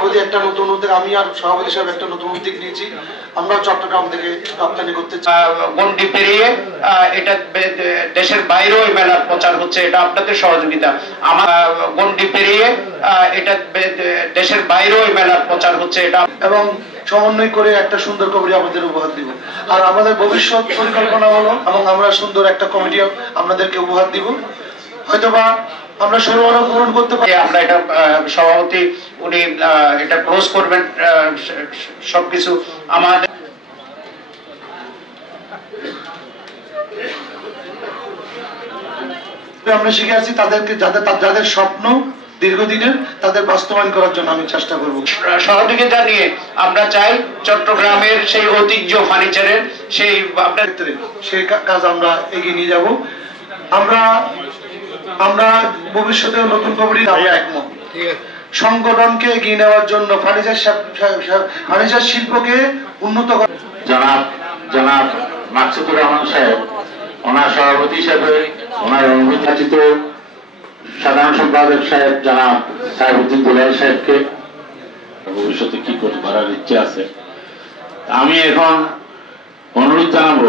সভাপতি একটা নতুন উদ্যোগ, আমি আর সভাপতি সাহেব একটা নতুন উদ্যোগ নিয়েছি। আমরা চট্টগ্রাম থেকে রপ্তানি করতে চাই। গণ্ডি পেরিয়ে এটা দেশের বাইরেও এই মেলার প্রচার হচ্ছে, এটা আপনাদের সহযোগিতা। আমার গণ্ডি পেরিয়ে এটা দেশের বাইরেও এই মেলার প্রচার হচ্ছে, এটা এবং সমন্বয় করে একটা সুন্দর কমিটি আমাদের উপহার দিব। আর আমাদের ভবিষ্যৎ পরিকল্পনা হলো, এবং আমরা সুন্দর একটা কমিটি আপনাদেরকে উপহার দিব। হয়তোবা আমরা সরবরাহ পূরণ করতে পারি। আমরা এটা সভাপতি উনি এটা ক্লোজ করবেন সবকিছু। আমাদের আমরা শিখে আছি তাদেরকে, যাদের স্বপ্ন দীর্ঘদিনের, তাদের বাস্তবায়ন করার জন্য আমি চেষ্টা করব। সহযোগিতা নিয়ে আমরা চাই চট্টগ্রামের সেই ঐতিহ্য ফার্নিচারের সেই সেই কাজ আমরা এগিয়ে নিয়ে যাব। আমরা ভবিষ্যতে নতুন কমিটি একমত। সংগঠনকে এগিয়ে নেওয়ার জন্য ফার্নিচার শিল্পকে উন্নত করা। জনাব মাকসুদুর রহমান সাহেব, ওনার সভাপতি হিসেবে ওনার অনুমোদিত সাধারণ সম্পাদক সাহেব জনাব সাহেবউদ্দিন দুলাল সাহেবকে ভবিষ্যতে কি করার ইচ্ছে আছে। আমি এখন অনুরোধ জানাবো